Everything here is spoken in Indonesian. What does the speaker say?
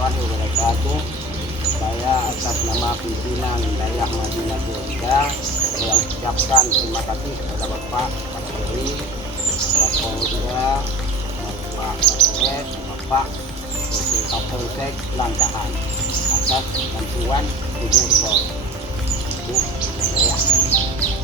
warahmatullahi wabarakatuh. Saya atas nama pimpinan Dayak Madinah Jogja, saya ucapkan terima kasih kepada Bapak Kapolri, Bapak Polda, Bapak Kapolres, Bapak Kapolsek Lantahan atas bantuan umur bor. Itu saya.